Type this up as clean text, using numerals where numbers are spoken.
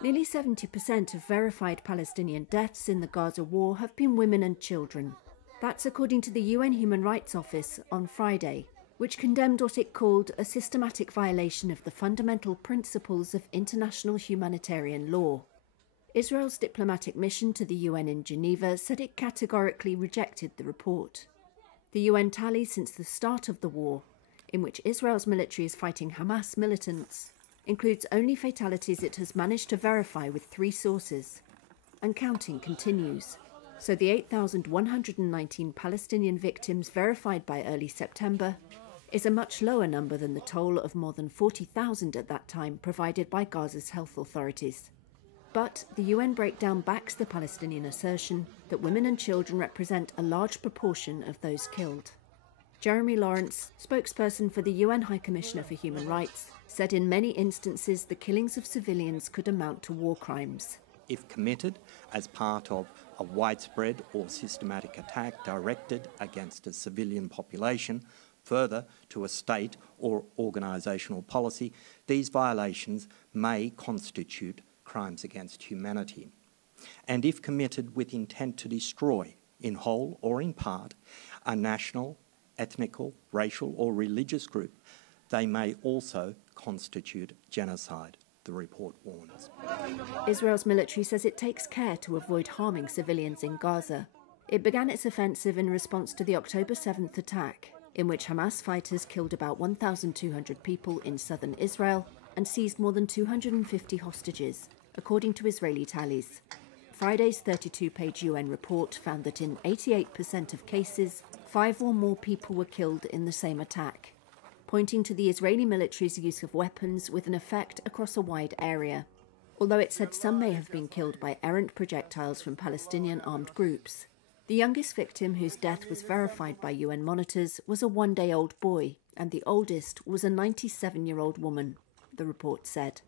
Nearly 70% of verified Palestinian deaths in the Gaza war have been women and children. That's according to the UN Human Rights Office on Friday, which condemned what it called a systematic violation of the fundamental principles of international humanitarian law. Israel's diplomatic mission to the UN in Geneva said it categorically rejected the report. The UN tally since the start of the war, in which Israel's military is fighting Hamas militants, includes only fatalities it has managed to verify with 3 sources. And counting continues. So the 8,119 Palestinian victims verified by early September is a much lower number than the toll of more than 40,000 at that time provided by Gaza's health authorities. But the UN breakdown backs the Palestinian assertion that women and children represent a large proportion of those killed. Jeremy Lawrence, spokesperson for the UN High Commissioner for Human Rights, said in many instances the killings of civilians could amount to war crimes. If committed as part of a widespread or systematic attack directed against a civilian population, further to a state or organisational policy, these violations may constitute crimes against humanity. And if committed with intent to destroy, in whole or in part, a national, ethnical, racial or religious group, they may also constitute genocide, the report warns. Israel's military says it takes care to avoid harming civilians in Gaza. It began its offensive in response to the October 7th attack, in which Hamas fighters killed about 1,200 people in southern Israel and seized more than 250 hostages, according to Israeli tallies. Friday's 32-page UN report found that in 88% of cases, 5 or more people were killed in the same attack, pointing to the Israeli military's use of weapons with an effect across a wide area, although it said some may have been killed by errant projectiles from Palestinian armed groups. The youngest victim, whose death was verified by UN monitors, was a 1-day-old boy, and the oldest was a 97-year-old woman, the report said.